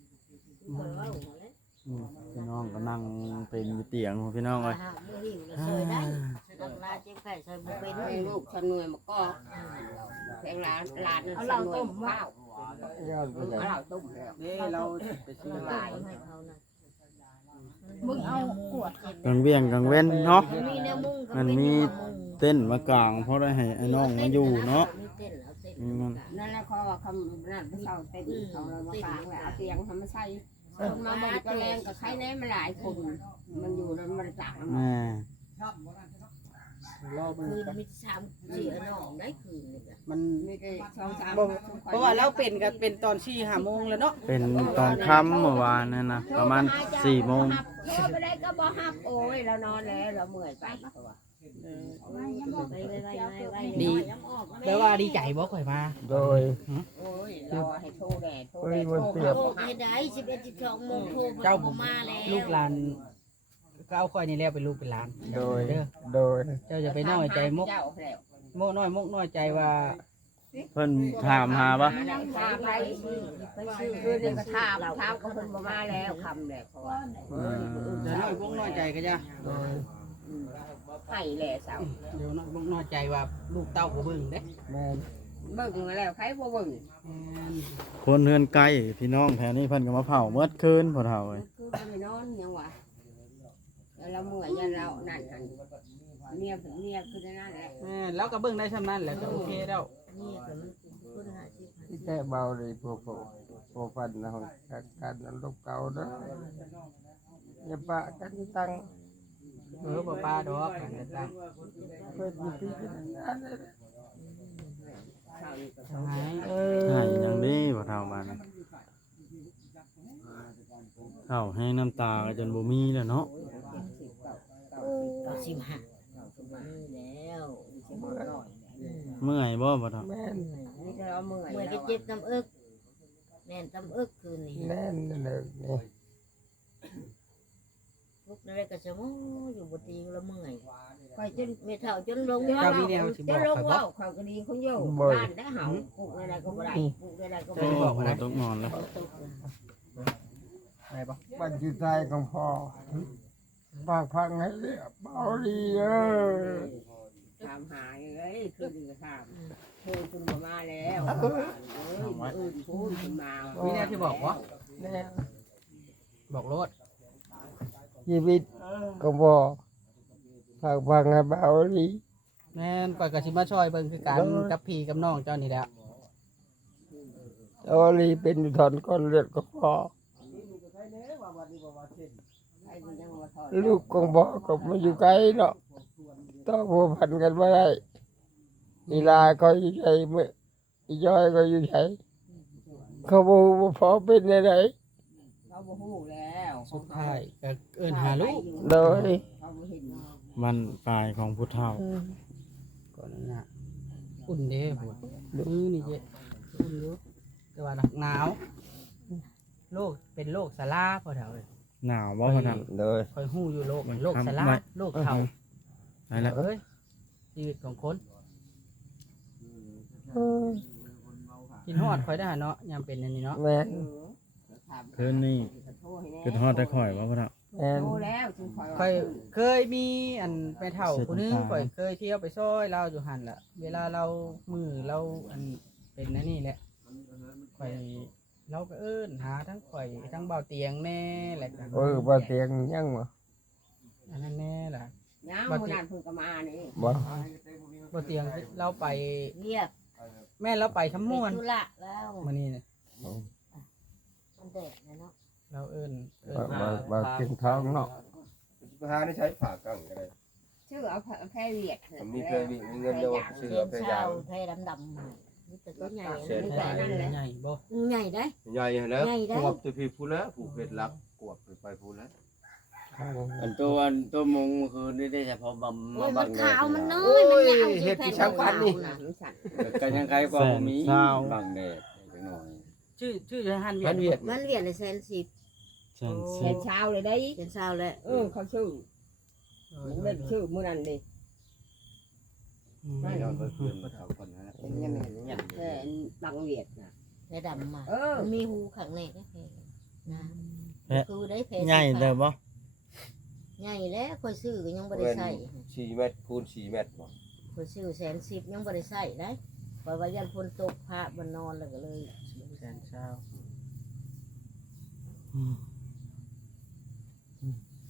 [SPEAKER 4] อืมพี่น้องก็นั่งเป็นอยู่เตียงพี่น้องเอ้ย
[SPEAKER 6] บ่หิวเลยช่วยได้ตักลาเจ็บไข้ช่วยบ่เป็น
[SPEAKER 3] ให้ลูกชนหน่วยมาก็แพงหลานหลาน
[SPEAKER 6] เอาเหล้าต้ม
[SPEAKER 3] ข้าว
[SPEAKER 2] ยอดไป
[SPEAKER 3] เอาเหล้าต้มแล้ว
[SPEAKER 1] นี่เราไปซื้อ
[SPEAKER 6] เอา
[SPEAKER 1] หลาย
[SPEAKER 6] ให้เขานะ
[SPEAKER 8] มึงเอากวด
[SPEAKER 4] กลางเวียงกลางเว้นเนาะ
[SPEAKER 6] มันมีแนวมุงก็
[SPEAKER 4] มัน
[SPEAKER 6] เป็น
[SPEAKER 4] มี
[SPEAKER 6] แนวมุง
[SPEAKER 4] เต้นมากลางเพราะได้ให้ไอ้น้องมาอยู่เนาะ
[SPEAKER 6] มีเต้นเอาเต้น
[SPEAKER 4] อืม
[SPEAKER 3] นั่นแหละเขาว่าคำนั่นเขาเต็มเขาเลยมากลางเลยเอาเตียงทำมาใส่คนมาบ่ก็แรงกับใครแน่มาหลายคนมันอยู่แล้วมันต่าง
[SPEAKER 4] แม่
[SPEAKER 1] รอเบิ่ง
[SPEAKER 6] คืน
[SPEAKER 1] กัน
[SPEAKER 6] มีสามสี่อันน้องได้คืนนี่ก็
[SPEAKER 1] มัน
[SPEAKER 3] นี่ก็สองสาม
[SPEAKER 1] เพราะว่าเราเป็นกันเป็นตอนสี่ห้าโมงแล้วเนาะ
[SPEAKER 4] เป็นตอนค่ำเมื่อวานนั่นนะประมาณสี่โมง
[SPEAKER 3] โทรไปได้ก็บ่ฮับโอ้ยเรานอนแล้วเราเมื่อยไปเขาว่า
[SPEAKER 6] ไว้ไว้ไว้ไว้
[SPEAKER 1] ดีแปลว่าดีใจบ่ข่อยมา
[SPEAKER 2] โดย
[SPEAKER 3] โอ้ยเราให้โทรแดดโทร
[SPEAKER 2] เฮ้
[SPEAKER 3] แด
[SPEAKER 2] ย
[SPEAKER 3] ด
[SPEAKER 2] มันเปรียบ
[SPEAKER 6] โทรให้ได้สิบเอ็ดสิบสองโมงโทร
[SPEAKER 1] เจ้า
[SPEAKER 6] บ่มาแล้ว
[SPEAKER 1] ลูกหลานก็เอาข่อยนี่แล้วเป็นลูกเป็นหลาน
[SPEAKER 2] โดย
[SPEAKER 1] เด้อ
[SPEAKER 2] โดย
[SPEAKER 1] เจ้าจะไปน้อยใจมก
[SPEAKER 3] เจ้าแล้ว
[SPEAKER 1] โมกน้อยมกน้อยใจว่า
[SPEAKER 4] เพิ่นถามหาปะ
[SPEAKER 3] ถามไรไปซื้อคือนี่ก็ถามถามก็เพิ่นบ่มาแล้วคำแหละเขาว่า
[SPEAKER 1] เดี๋ยวน้อยมกน้อยใจก็จะ
[SPEAKER 2] โดย
[SPEAKER 3] ให้แหละสาว
[SPEAKER 1] เดี๋ยวน้อยมกน้อยใจว่าลูกเต้าบ่เบิ่งเด้
[SPEAKER 2] แม่น
[SPEAKER 3] เบิ่งมาแล้วใครบ่เบิ่ง
[SPEAKER 4] คนเฮือนไกลพี่น้องแถวนี้เพิ่นก็มาเผาเมื่อคืนพอเฒ่าเอ้ย
[SPEAKER 3] คือไปนอนยังวะแล้วเราเมื่อยยันเรานั่นนั่นเมียเมียคือนั่นแหละ
[SPEAKER 1] แม่แล้วก็เบิ่งได้ซำนั้นแหละก็โอเคแล้ว
[SPEAKER 6] นี่ก็มันคนหาสิบ
[SPEAKER 2] ที่แต่เบาเลยพวกพวกพวกฟันนะของการนั้นลูกเก่าเด้ออย่าปะกันตั้ง
[SPEAKER 1] เออบ่ป้าดอกกันตั้ง
[SPEAKER 2] เพื่อที่พี่นั่นเลย
[SPEAKER 1] ทำไมเอ
[SPEAKER 4] ใช่
[SPEAKER 1] อ
[SPEAKER 4] อย่างนี้พอเฒ่ามานะเฒ่าให้น้ำตาก็จนบ่มีแล้วเนาะ
[SPEAKER 6] เก้าสิบห้านี่แล้ว
[SPEAKER 4] เมื่อยบ่พอเฒ่า
[SPEAKER 2] แม่น
[SPEAKER 3] นี่ก็เราเมื่อย
[SPEAKER 6] เมื่อก็เจ็บน้ำอึกแน่นน้ำอึกคืนนี้
[SPEAKER 2] แน่นเลยนี่
[SPEAKER 6] ลูกนั่นแหละก็จะโอ้อยู่บนตีละเมื่อย
[SPEAKER 3] คอยจน
[SPEAKER 6] ไม่เท่าจนลง
[SPEAKER 3] จะ
[SPEAKER 6] ว่า
[SPEAKER 3] ลงจะลงว่าเขาก็ดีคนอยู่บ้านได้เห่าปลูกอะไรก็บ่ได้ปลูกอะไรก็บ่
[SPEAKER 4] โอ้
[SPEAKER 3] ได้
[SPEAKER 4] โหตกนอนแล้ว
[SPEAKER 1] ได้ปะ
[SPEAKER 2] บันจุดใจของพ่อปากพังให้เรียบเบาดีเออ
[SPEAKER 3] ถามหาเลยคือดีถามโทรคุณมาแล้วเอ้ยอื่นพูดคุณมา
[SPEAKER 1] มีแนวที่บอกวะ
[SPEAKER 2] แน่
[SPEAKER 1] บอกรถ
[SPEAKER 2] ชีวิตของพ่อปากพังให้เบาดี
[SPEAKER 1] แม่นก่อยก็สิมาช่วยเบิ่งคือกันกับพี่กับน้องเจ้านี่แหละ
[SPEAKER 2] เบาดีเป็นถอนก้อนเลือดของพ่อ ลูกของพ่อก็มาอยู่ไกลเนาะต้องผัวพันกันไม่ได้อีลาก็อยู่ใจเมื่ออีย้อยก็อยู่ใจเขาบอกว่าพ่อเป็นอะไร
[SPEAKER 3] เขาบ่ฮู้แล้ว
[SPEAKER 1] สุดท้ายก็เอิ้นหาลูก
[SPEAKER 2] โดย
[SPEAKER 3] เขาบ่เห็น
[SPEAKER 4] วันปลายของผู้เฒ่า
[SPEAKER 1] ก่อนนะอุ่นเด้หัวมือนี่เจ๊อุ่นอยู่แต่ว่าหนาวโรคเป็นโรคซาร่าพอเฒ่าเลย
[SPEAKER 4] หนาวบ่พอเฒ่า
[SPEAKER 2] โดย
[SPEAKER 1] คอยหู้อยู่โรคโรคซาร่าโรคเข่า
[SPEAKER 4] ไปแล้ว
[SPEAKER 1] เอ้ยชีวิตของคนกินฮอดคอยได้เนาะยามเป็นอันนี้เนาะ
[SPEAKER 2] แม่น
[SPEAKER 4] คืนนี้คือทอดได้ข่อยบ่พอเฒ่า
[SPEAKER 2] แม่น
[SPEAKER 3] โทรแล้วจึงคอย
[SPEAKER 1] คอยเคยมีอันไปเฒ่าคนนึงคอยเคยเที่ยวไปซอยเราอยู่หันล่ะ เวลาเรามือเราอันเป็นอันนี้แหละคอยเราก็เอิ้นหาทั้งข่อยทั้งเบาเตียงแน่แหละกัน
[SPEAKER 2] เออบ่เตียงยังบ่
[SPEAKER 1] อันนั้นแน่ล่ะ
[SPEAKER 3] ย่างมื้อนั้นเพิ่นก็มานี่
[SPEAKER 2] บ่
[SPEAKER 1] เบาเตียงเราไป
[SPEAKER 6] เงียบ
[SPEAKER 1] แม่เราไปทั้งมวน
[SPEAKER 6] ธุระแล้ว
[SPEAKER 1] มานี่เนี่ย
[SPEAKER 6] มันแดดนะเนาะ
[SPEAKER 1] เราเอิ้นเอิ้
[SPEAKER 2] บ่
[SPEAKER 1] น
[SPEAKER 2] บ่บ่กินท้องเนาะ
[SPEAKER 5] ประธานได้ใช้ผ่ากังก็ได้
[SPEAKER 3] ชื่อเอาแพ้เวียด
[SPEAKER 5] มีเคยมีเงินเดียวซื้อ
[SPEAKER 6] เทียน
[SPEAKER 5] ไป
[SPEAKER 6] เช้าย
[SPEAKER 5] าว
[SPEAKER 6] แพดำดำนี่แต่ตัวใหญ่
[SPEAKER 5] เส้น
[SPEAKER 6] นี่
[SPEAKER 5] ให
[SPEAKER 6] แต่
[SPEAKER 5] ญ่
[SPEAKER 6] นั่นแหละ
[SPEAKER 1] ใหญ่บ่
[SPEAKER 6] ใหญ่ได้
[SPEAKER 5] ใหญ่แล้ว
[SPEAKER 6] ใหญ่ได้
[SPEAKER 5] กวบตัวพี่พูดแล้วผูกเป็ดรักกวบไปพูดแล้ว
[SPEAKER 7] อันตัวอันตัวมงคือนี่ได้เฉพาะบำ
[SPEAKER 6] โอ้ย
[SPEAKER 7] บั
[SPEAKER 6] มัน
[SPEAKER 7] ง
[SPEAKER 6] ขาวมันน้อยมันยาว
[SPEAKER 2] เฮ็ดที่ช่างพันนี่
[SPEAKER 7] กันยังใครกว่าบ่มีบังแดดจังหน่อย
[SPEAKER 1] ชื่อชื่อฮันเวี
[SPEAKER 2] พันเวี
[SPEAKER 1] ย
[SPEAKER 2] ย
[SPEAKER 1] ด
[SPEAKER 2] ด
[SPEAKER 6] มันเวียนในแสนสิบ
[SPEAKER 4] แสนสิ
[SPEAKER 3] เห็
[SPEAKER 4] บ
[SPEAKER 3] นเช้าเลยได้
[SPEAKER 6] เป็นเช้าแล้ว
[SPEAKER 3] เออเขาชื่อเล่นชื่อมื้อนั้นดิ
[SPEAKER 7] ไม่ยอมไปคืนเขาคนนั้น
[SPEAKER 3] เป็นยังไงเนี่ยแค่บังเวียดน่ะ
[SPEAKER 6] แพดำมา
[SPEAKER 3] เออ
[SPEAKER 6] มันมีหูข้างในก็แพนะคือได้แพ
[SPEAKER 4] ใหญ่เด้อบ่
[SPEAKER 6] ใหญ่แล้วคอยซื้อก็ยังบ่ได้ใส่
[SPEAKER 5] สี่เมตรคูณสี่เมตรบ่
[SPEAKER 6] คอยซื้อแสนสิบยังบ่ได้ใส่ได้เพราะว่ายันฝนตกพระบนนอนแล้วก็เลย
[SPEAKER 1] แสนเช้า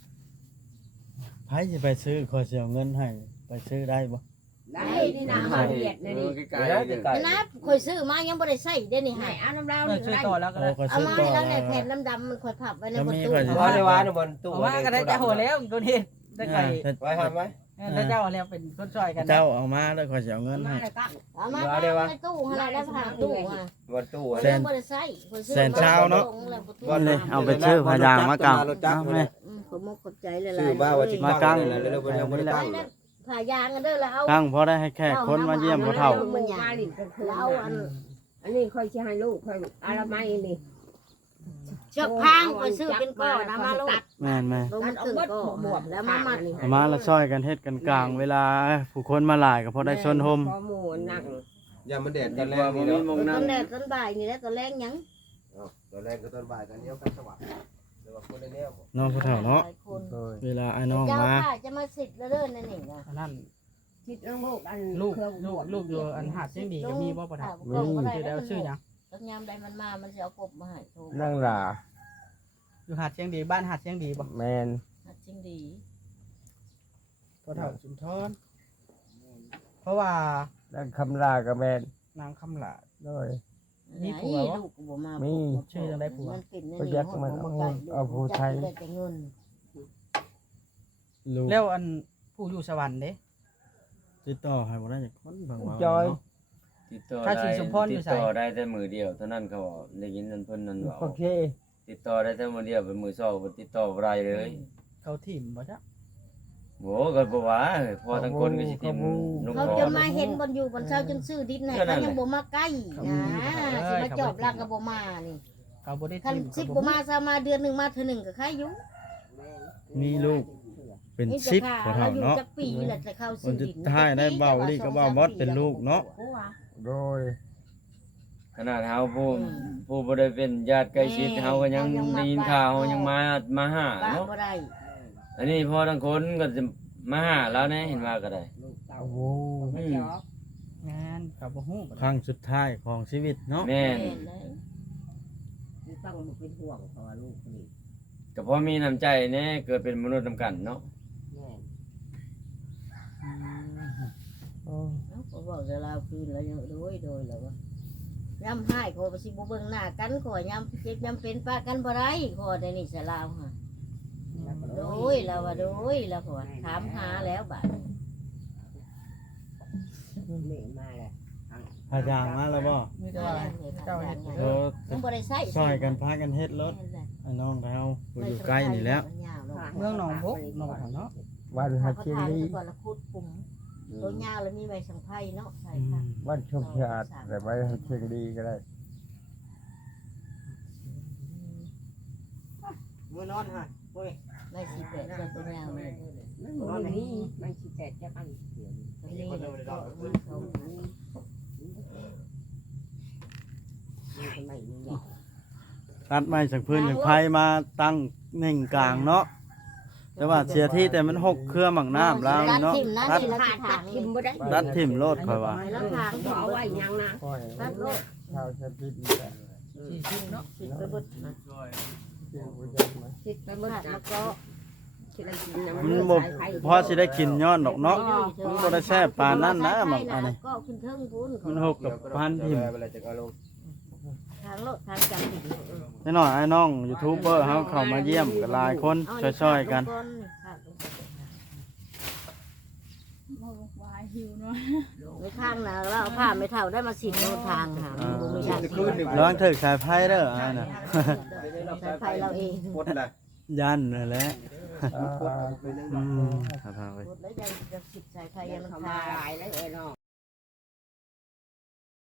[SPEAKER 4] ไผสิไปซื้อขอสิเอาเงินให้ไปซื้อได้บ่
[SPEAKER 3] ได้นี่นะมาเวียดนี่
[SPEAKER 7] เอ
[SPEAKER 3] นี่
[SPEAKER 7] อใกล้ๆนี่
[SPEAKER 3] Dạ.
[SPEAKER 6] นะข่อยซื้อมายังบ่ได้ใส่เด้นี่
[SPEAKER 3] ให้
[SPEAKER 6] ให้
[SPEAKER 3] เอาน้ำเรา
[SPEAKER 1] เออ
[SPEAKER 3] นี่
[SPEAKER 1] ช่วย
[SPEAKER 3] ได้
[SPEAKER 1] ต่อแล้วก็
[SPEAKER 4] โอ้
[SPEAKER 1] ได้
[SPEAKER 4] ก็
[SPEAKER 6] เอา
[SPEAKER 4] ซื้อ
[SPEAKER 6] มา
[SPEAKER 4] ต่อ
[SPEAKER 6] แล้วใน
[SPEAKER 4] แล้ว
[SPEAKER 6] แผ่นดำๆมันข่อยพับไว้ในประตู
[SPEAKER 4] ก็มี
[SPEAKER 5] ว่าได้ว่าในบนตู้
[SPEAKER 1] เอาว่าก็ได้จะโหแล้วอีกคนเฮ็ดได้ไก่
[SPEAKER 5] ไว้ทำไว้
[SPEAKER 1] แล้วเจ้าแล้วเป็นคนช่วยกันนะ
[SPEAKER 4] เจ้าเอามาแล้วขอสิเอาเงิน
[SPEAKER 3] มา
[SPEAKER 4] ให้
[SPEAKER 3] แล้วก็
[SPEAKER 6] เอามา
[SPEAKER 5] ว่าได้วะ
[SPEAKER 6] ในตู้หั่นน่ะได้ผ่าตู้อ่ะ
[SPEAKER 5] บนตู้
[SPEAKER 6] ข่อย
[SPEAKER 4] แส
[SPEAKER 6] ยั
[SPEAKER 4] น
[SPEAKER 6] งบ่ได้ใส่ข่อยซื้อ
[SPEAKER 4] แสนเช้าเนาะ
[SPEAKER 6] ลงแล้วประตู
[SPEAKER 4] ว่าเลยเอาไปซื้อพยางมากาง
[SPEAKER 5] รถจักร
[SPEAKER 4] เอาแม่
[SPEAKER 6] อืมขอบมกขอบใจหลายๆ
[SPEAKER 5] ซื้อมาว่าจิ
[SPEAKER 4] มากาง
[SPEAKER 5] แล้วแล้วยังไม่ได้ตั้ง
[SPEAKER 6] ผ่ายางกันเด้อแล้วเอา
[SPEAKER 4] ตั้งพอได้ให้แขกคนมาเยี่ยมพ่อเฒ่า
[SPEAKER 3] มันมาลิ้นกันคือ
[SPEAKER 6] แล้วอัน
[SPEAKER 3] อันนี้ค่อยสิให้ลูกค่อยอาละไม้นี่
[SPEAKER 6] เชือกพางข่อยซื้อเป็นก้อนเอามาลูก
[SPEAKER 4] แม่นแม่
[SPEAKER 6] ลงมันถึงก้อนแล้วมามัด
[SPEAKER 4] เอามาแล้วช่วยกันเฮ็ดกันกลางเวลาผู้คนมาหลายก็พอได้ชนโฮม
[SPEAKER 3] พอหมูนั่ง
[SPEAKER 5] อย่ามันแดด
[SPEAKER 7] ดี
[SPEAKER 5] กันแร
[SPEAKER 7] กว่าง บ่
[SPEAKER 5] นี่
[SPEAKER 7] มี
[SPEAKER 5] เนาะ
[SPEAKER 7] มองนั่
[SPEAKER 6] ต้
[SPEAKER 7] ง
[SPEAKER 6] นแดดต้นบ่ายนี่แหละต้นแรงหยัง
[SPEAKER 5] ตอนแรกก็ตอนบ่ายกันเดียวกันสว่างเดี๋ยวคนในแนว
[SPEAKER 4] น้องพ่อเฒ่าเนาะ
[SPEAKER 6] หลายคน
[SPEAKER 2] โดย
[SPEAKER 4] เวลาไอ้น้อง
[SPEAKER 6] เจ้า
[SPEAKER 4] มา
[SPEAKER 6] ค่ะจะมาสิทธิ์แล้วเด้อนั่นนี่นะ
[SPEAKER 1] อันนั้น
[SPEAKER 3] คิดเรื่องลูกอัน
[SPEAKER 1] ลูก
[SPEAKER 3] เครื่อง
[SPEAKER 1] ลูกลูกอยู่อันหาดเสียงดีก็มีบ่ปะทับ
[SPEAKER 6] มี
[SPEAKER 1] ชื่อแล้วชื่อหยัง
[SPEAKER 6] ต้นยามใดมันมา มันจะเอากบมาให้โทร
[SPEAKER 2] นั่งหล่า
[SPEAKER 1] อยู่หาดเสียงดีบ้านหาดเสียงดีบ่
[SPEAKER 2] แมน
[SPEAKER 6] หัดจริงดี
[SPEAKER 1] พ่อเฒ่าสุนทรเพราะว่า
[SPEAKER 2] นั่งคำลากับแมน
[SPEAKER 1] นางคำหลา
[SPEAKER 2] โดย
[SPEAKER 1] มีผัววะ
[SPEAKER 6] ลูกก็บ่มา
[SPEAKER 2] มี
[SPEAKER 1] ชื่อจังไดผัว
[SPEAKER 6] มันเป็นใน
[SPEAKER 2] ก็ยักษ์มันเอาเอาผู้ไทย
[SPEAKER 6] ได้แต่เงิน
[SPEAKER 4] ลูก
[SPEAKER 1] แล้วอันผู้อยู่สวรรค์เด้
[SPEAKER 4] ติดต่อให้บ่ได้จักคนเบิ่งว่า
[SPEAKER 2] จอย
[SPEAKER 4] เนาะ
[SPEAKER 7] ติดต่อ
[SPEAKER 1] ถ้า
[SPEAKER 7] ได้
[SPEAKER 1] สิสมพรอยู่
[SPEAKER 7] ติด
[SPEAKER 1] ไส
[SPEAKER 7] ต่อได้แต่มือเดียวเท่านั้นเขาบอกได้ยินนั่นเพิ่นนั่นว่า
[SPEAKER 2] โอเค
[SPEAKER 7] ติดต่อได้แต่มือเดียวเป็นมือสองบ่ติดต่อบ่ได้เลย
[SPEAKER 1] เขาถิ่มบ่จ๊ะ
[SPEAKER 7] โหก็บ่ว่าเอ้ยพอทั้งคนก็สิทิ่มลูก
[SPEAKER 6] เขา
[SPEAKER 7] พ่อ
[SPEAKER 6] จะมาเห็นบนอยู่บนเช้าจนซื้อดินให้เขายังบ่มาใกล้นะสิมาจอบลักก็บ่มานี่
[SPEAKER 1] เขาบ่ได้
[SPEAKER 6] คัน
[SPEAKER 1] ถิ่ม
[SPEAKER 6] สิบ
[SPEAKER 1] เขา
[SPEAKER 6] บ่มาซะมาเดือนหนึงมาเทื่อหนึงก็ใครอยู่
[SPEAKER 4] มีลูกเป็น
[SPEAKER 6] นี่
[SPEAKER 4] สิบ
[SPEAKER 6] จะ
[SPEAKER 4] พ่อ
[SPEAKER 6] ค่ะ
[SPEAKER 4] เฒ่า
[SPEAKER 6] อยู่
[SPEAKER 4] เนาะ
[SPEAKER 6] จักปีแหละแต่เข้า
[SPEAKER 4] ค
[SPEAKER 6] ซื้
[SPEAKER 4] น
[SPEAKER 6] อ
[SPEAKER 4] สุ
[SPEAKER 6] ดิ
[SPEAKER 4] ด
[SPEAKER 6] น
[SPEAKER 4] ท้ายได้เบาลี่ก็เบาบอสเป็นลูกเนาะ
[SPEAKER 3] ผัว
[SPEAKER 2] โดย
[SPEAKER 7] ขนาดเฮาผู้ผู้บ่ได้เป็นญาติใกล้ชิดเฮาก็ยังได้ยินข่าวเฮายังมามาหา
[SPEAKER 6] บ้า
[SPEAKER 7] เนาะ
[SPEAKER 6] บ่ได้
[SPEAKER 7] อันนี้พอทั้งคนก็จะมาหาแล้วนะเห็นว่าก็ได้
[SPEAKER 2] โอ้โห
[SPEAKER 7] อืม
[SPEAKER 1] งานเขาบ่ฮู้บ่
[SPEAKER 4] ครั้งสุดท้ายของชีวิตเนาะ
[SPEAKER 7] แม่น
[SPEAKER 6] แม่นเลย
[SPEAKER 3] ต้องเป็นห่วงเพราะว่าลูกนี่
[SPEAKER 7] ก็เพราะมีน้ำใจแน่เกิดเป็นมนุษย์นำกันเนาะ
[SPEAKER 2] โอ้
[SPEAKER 6] เอ้าก็บอกจะลาวคืนแล้วยังโดยโดยแล้วว่าย่ำให้ขอไปสิบ่เบิ่งหน้ากันขอย่ำเจ็บย่ำเป็นป้ากันบ่ได้ขอได้นี่สลาวค่ะโดยแล้วว่าโดยแล้วก็ว่าถามหาแล้วบาดนี้
[SPEAKER 3] แม่มาแล้ว
[SPEAKER 4] พายางมาแล้วบ่
[SPEAKER 1] มีแต่ว่าเจ้าเฮ็ด
[SPEAKER 4] เออ
[SPEAKER 6] ยังบ่ได้ใช้
[SPEAKER 4] ซอยกันพากันเฮ็ดรถไอ้น้องเขาผู้อยู่ใกล้นี่แล้ว
[SPEAKER 1] เมืองหนองพกหนองเนาะ
[SPEAKER 2] วันฮั
[SPEAKER 6] เขา
[SPEAKER 2] ชิ
[SPEAKER 6] ทาน
[SPEAKER 2] ลี
[SPEAKER 6] ก่อนละคุดปุ่มตัวยาวแล้วมีใบสังไพ่เนาะใส่ค่ะ
[SPEAKER 2] วันชมชาติแต่ไว้ฮัชิลีก็ได้
[SPEAKER 1] มื้อนอนฮะโอ้ย
[SPEAKER 6] ใบสีแปดตัวตัวยาวเลย
[SPEAKER 3] มันนี่มันสิแตกจักอัน
[SPEAKER 6] ตัวนี้ก็มีเขา
[SPEAKER 3] สมัยนี้
[SPEAKER 4] ตัดไม้จากพื้นจากไผ่มาตั้งเน่งกลางเนาะแต่ว่าเสียที่แต่มันหกเครือหมักน้ำแล้วเนาะ
[SPEAKER 6] ตั
[SPEAKER 4] ตั
[SPEAKER 6] ด
[SPEAKER 4] ด
[SPEAKER 6] ทิ่มนะ
[SPEAKER 3] ขาดตัดทิมบ่ได้
[SPEAKER 4] ตัดถิ่มโลดค่อยว่า
[SPEAKER 6] แล้วทาง
[SPEAKER 3] บ่เอาไว้ยังนะ
[SPEAKER 2] ก้อย
[SPEAKER 6] ตัดโลด
[SPEAKER 2] ชาวชาตินี่แหละ
[SPEAKER 1] สี่สิบเนาะ
[SPEAKER 6] สิไปบดนะ
[SPEAKER 2] เกี่ยวกับจักไหม
[SPEAKER 3] คิดไปหมด
[SPEAKER 6] ขาด
[SPEAKER 3] แล้
[SPEAKER 6] แล้ว ว
[SPEAKER 3] ก็
[SPEAKER 6] ก็
[SPEAKER 3] คิดอะไรกินนะ
[SPEAKER 4] มันบ่พอสิได้กินย้อนดอกเนาะมันบ่ได้แซ่บปานนั้นนะหมักอันนี้
[SPEAKER 6] ก็ขึ้นเทิงพุ้น
[SPEAKER 4] มันหกกับพันถิ่ม
[SPEAKER 5] เวลาจะเอาลง
[SPEAKER 6] ทางโลดทางจังหิน
[SPEAKER 4] แน่นอนไอ้น้องยูทูบเบอร์เขาเข้ามาเยี่ยมกันหลายคนช่วยๆกัน
[SPEAKER 8] บ่วายหิวเนาะ
[SPEAKER 6] ในทางนะเราเอาผ้าไม่เท่าได้มาสิบโลทางค่ะมันบ่มีทางสิ
[SPEAKER 4] ระวังถึกสายไพ่เด้ออันน่ะ
[SPEAKER 6] ใช้ไฟเราเอง
[SPEAKER 5] ปดน่ะ
[SPEAKER 4] ยันนั่นแหละ
[SPEAKER 2] อ่า
[SPEAKER 5] เป็นยังไง
[SPEAKER 4] อืมครับครับเว้ย
[SPEAKER 6] แล้วยังจะสิบสายไฟยัง
[SPEAKER 3] เขา
[SPEAKER 6] คา
[SPEAKER 3] มาหลายแล้วเอ้ยเนาะ